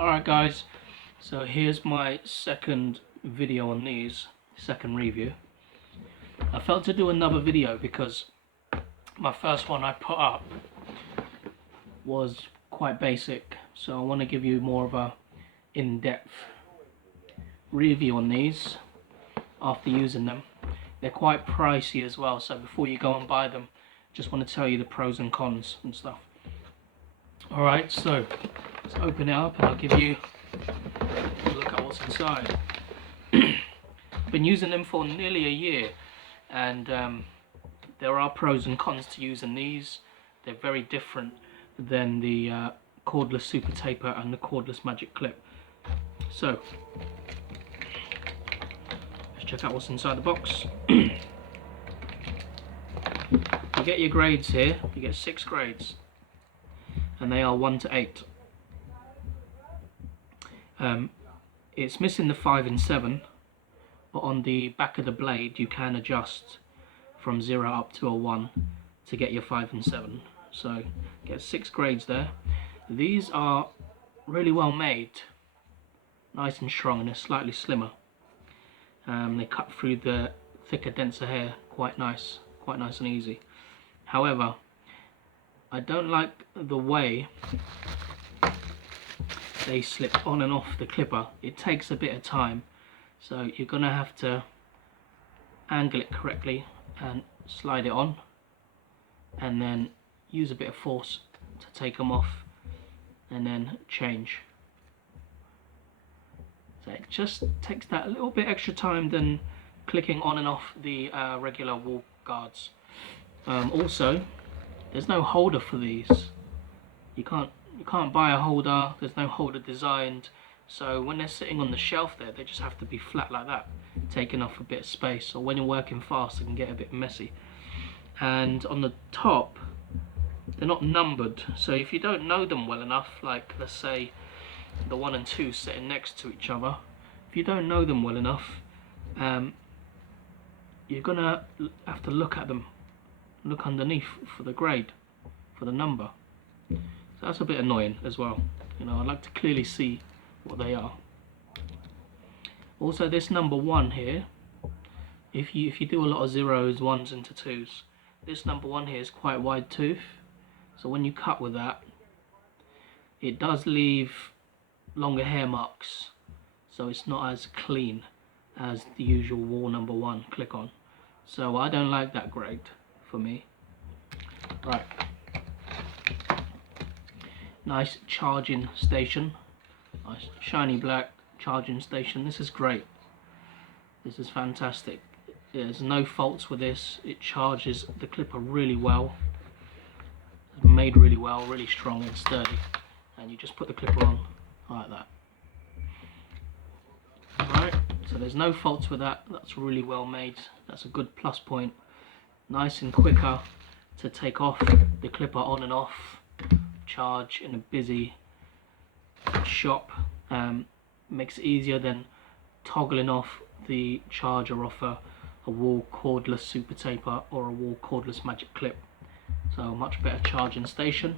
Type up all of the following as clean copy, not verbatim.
Alright guys, so here's my second video on these, second review. I felt to do another video because my first one I put up was quite basic, so I want to give you more of a in-depth review on these after using them. They're quite pricey as well, so before you go and buy them, just want to tell you the pros and cons and stuff. Alright, so let's open it up and I'll give you a look at what's inside. Been using them for nearly a year, and there are pros and cons to using these. They're very different than the cordless super taper and the cordless magic clip. So let's check out what's inside the box. You get your grades here. You get 6 grades, and they are 1 to 8. It's missing the 5 and 7, but on the back of the blade you can adjust from 0 up to a 1 to get your 5 and 7. So get 6 grades there. These are really well made, nice and strong, and they're slightly slimmer. They cut through the thicker, denser hair quite nice and easy. However, I don't like the way they slip on and off the clipper. It takes a bit of time, so you're gonna have to angle it correctly and slide it on, and then use a bit of force to take them off, and then change. So it just takes that a little bit extra time than clicking on and off the regular wall guards. Also, there's no holder for these. You can't buy a holder. There's no holder designed, so when they're sitting on the shelf there, they just have to be flat like that, taking off a bit of space, or when you're working fast it can get a bit messy. And on the top, they're not numbered, so if you don't know them well enough, like let's say the 1 and 2 sitting next to each other, if you don't know them well enough, you're gonna have to look at them, look underneath for the grade, for the number. So that's a bit annoying as well. You know, I'd like to clearly see what they are. Also, this number 1 here, if you do a lot of 0s, 1s into 2s, this number 1 here is quite wide tooth, so when you cut with that, it does leave longer hair marks, so it's not as clean as the usual Wahl number 1 click on. So I don't like that grade for me. Right. Nice charging station, nice shiny black charging station. This is great, this is fantastic. There's no faults with this. It charges the clipper really well, it's made really well, really strong and sturdy, and you just put the clipper on like that. Alright, so there's no faults with that. That's really well made. That's a good plus point. Nice and quicker to take off the clipper on and off, charge in a busy shop. Makes it easier than toggling off the charger off a Wahl cordless super taper or a Wahl cordless magic clip. So much better charging station.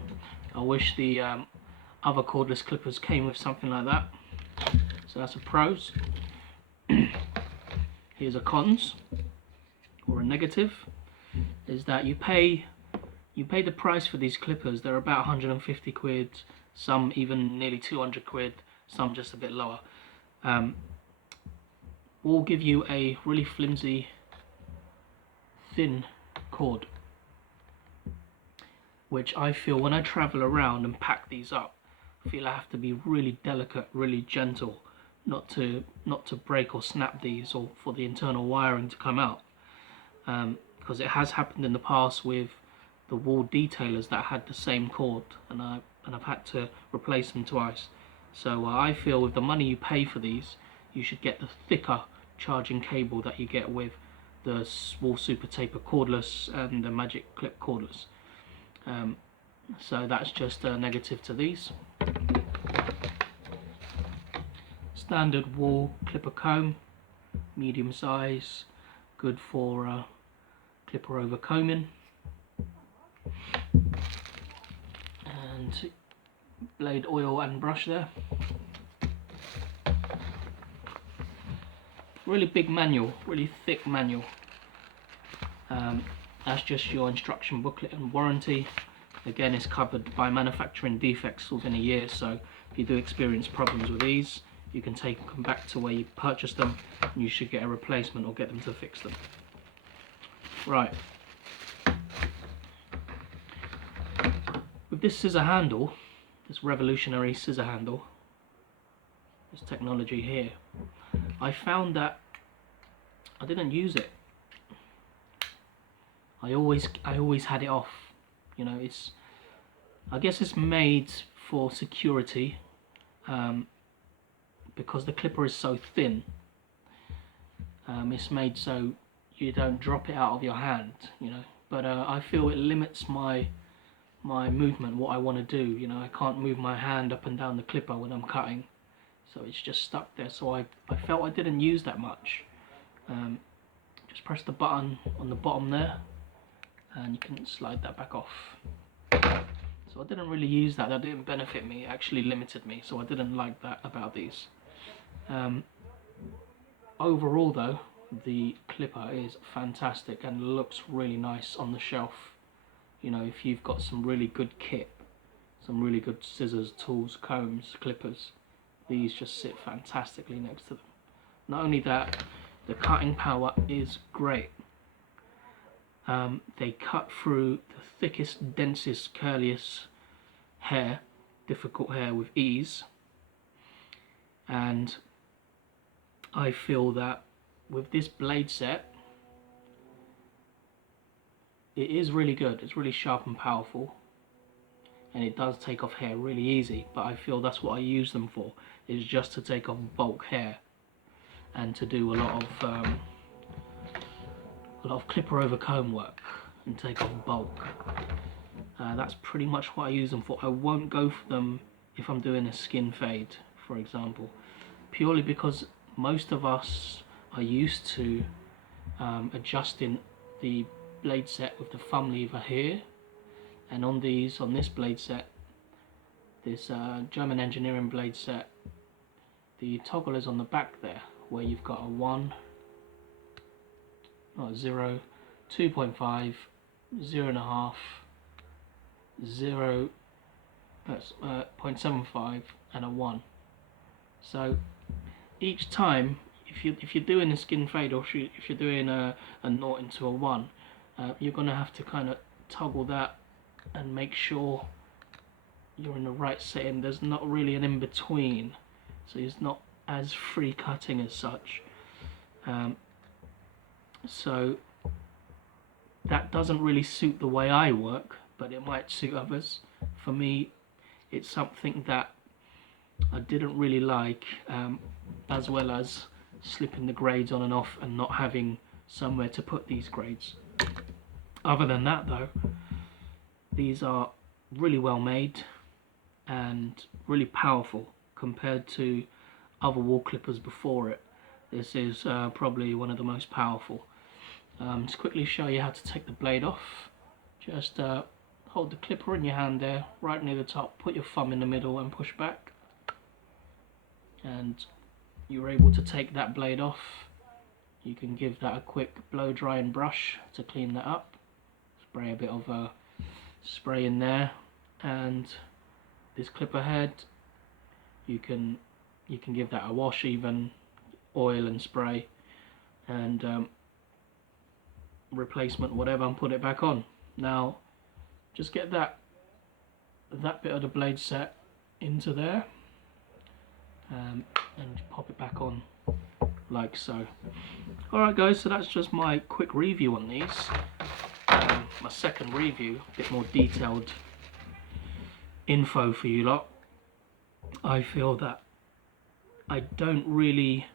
I wish the other cordless clippers came with something like that. So that's a pros. Here's a cons, or a negative, is that you pay the price for these clippers. They're about 150 quid, some even nearly 200 quid, some just a bit lower. Will give you a really flimsy, thin cord, which I feel when I travel around and pack these up, I feel I have to be really delicate, really gentle, not to break or snap these, or for the internal wiring to come out, because it has happened in the past with the Wahl detailers that had the same cord, and I've had to replace them twice. So I feel with the money you pay for these, you should get the thicker charging cable that you get with the Wahl Super Taper cordless and the Magic Clip cordless. So that's just a negative to these. Standard Wahl clipper comb, medium size, good for clipper over combing. And blade oil and brush there. Really big manual, really thick manual. That's just your instruction booklet and warranty. Again, it's covered by manufacturing defects within a year, so if you do experience problems with these, you can take them back to where you purchased them and you should get a replacement or get them to fix them. Right. With this scissor handle, this revolutionary scissor handle, this technology here, I found that I didn't use it. I always had it off. You know, I guess it's made for security, because the clipper is so thin. It's made so you don't drop it out of your hand, you know. But I feel it limits my movement, what I want to do. You know, I can't move my hand up and down the clipper when I'm cutting, so it's just stuck there. So I felt I didn't use that much. Just press the button on the bottom there, and you can slide that back off. So I didn't really use that. That didn't benefit me. It actually limited me. So I didn't like that about these. Overall though, the clipper is fantastic and looks really nice on the shelf. You know, if you've got some really good kit, some really good scissors, tools, combs, clippers, these just sit fantastically next to them. Not only that, the cutting power is great. They cut through the thickest, densest, curliest hair, difficult hair with ease. And I feel that with this blade set, it is really good. It's really sharp and powerful, and it does take off hair really easy. But I feel that's what I use them for, is just to take off bulk hair and to do a lot of clipper over comb work and take off bulk. That's pretty much what I use them for. I won't go for them if I'm doing a skin fade, for example, purely because most of us are used to adjusting the blade set with the thumb lever here, and on this blade set, this German engineering blade set, the toggle is on the back there, where you've got a 0, 2.5, 0.5, 0, that's 0.75, and a 1. So each time, if you're doing a skin fade, or if you're doing a 0 into a 1, you're going to have to kind of toggle that and make sure you're in the right setting. There's not really an in-between, so it's not as free cutting as such. So that doesn't really suit the way I work, but it might suit others. For me, it's something that I didn't really like, as well as slipping the grades on and off and not having somewhere to put these grades. Other than that though, these are really well made and really powerful compared to other wall clippers before it. This is probably one of the most powerful. Let's quickly show you how to take the blade off. Just hold the clipper in your hand there, right near the top, put your thumb in the middle and push back, and you're able to take that blade off. You can give that a quick blow drying brush to clean that up. Spray a bit of spray in there, and this clipper head, you can give that a wash, even oil and spray and replacement whatever, and put it back on. Now just get that bit of the blade set into there, and pop it back on like so. Alright guys, so that's just my quick review on these. My second review, a bit more detailed info for you lot. I feel that I don't really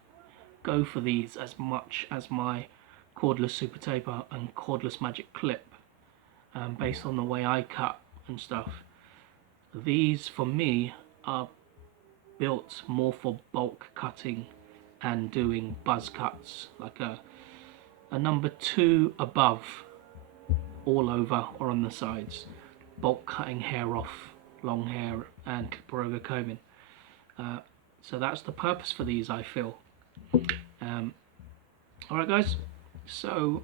go for these as much as my cordless super taper and cordless magic clip, based on the way I cut and stuff. These for me are built more for bulk cutting and doing buzz cuts, like a number 2 above, all over or on the sides, bulk cutting hair off, long hair and clipper over combing. So that's the purpose for these, I feel. Alright guys, so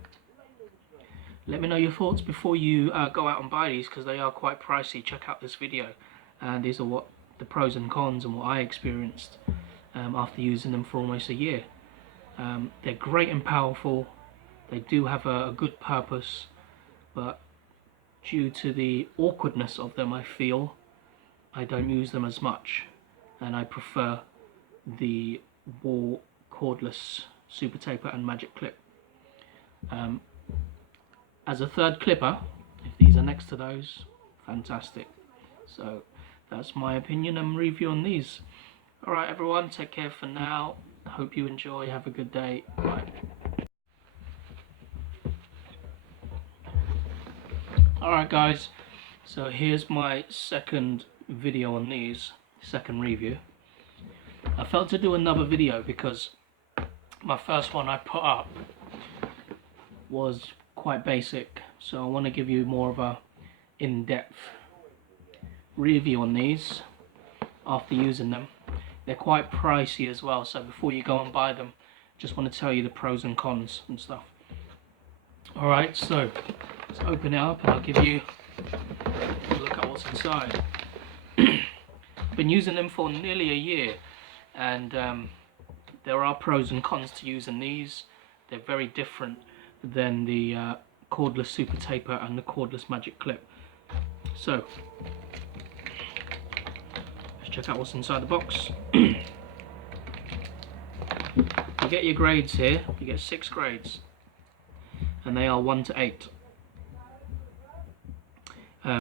let me know your thoughts before you go out and buy these, because they are quite pricey. Check out this video, and these are what the pros and cons and what I experienced after using them for almost a year. They're great and powerful. They do have a good purpose, but due to the awkwardness of them, I feel I don't use them as much, and I prefer the Wahl cordless super taper and magic clip. As a third clipper, if these are next to those, fantastic. So that's my opinion and review on these. Alright everyone, take care for now. Hope you enjoy, have a good day, bye. Alright guys, so here's my second video on these, second review. I felt to do another video because my first one I put up was quite basic, so I want to give you more of a in-depth review on these after using them. They're quite pricey as well, so before you go and buy them, just want to tell you the pros and cons and stuff. Alright, so let's open it up and I'll give you a look at what's inside. I've been using them for nearly a year, and there are pros and cons to using these. They're very different than the cordless super taper and the cordless magic clip. So let's check out what's inside the box. You get your grades here. You get 6 grades, and they are 1 to 8.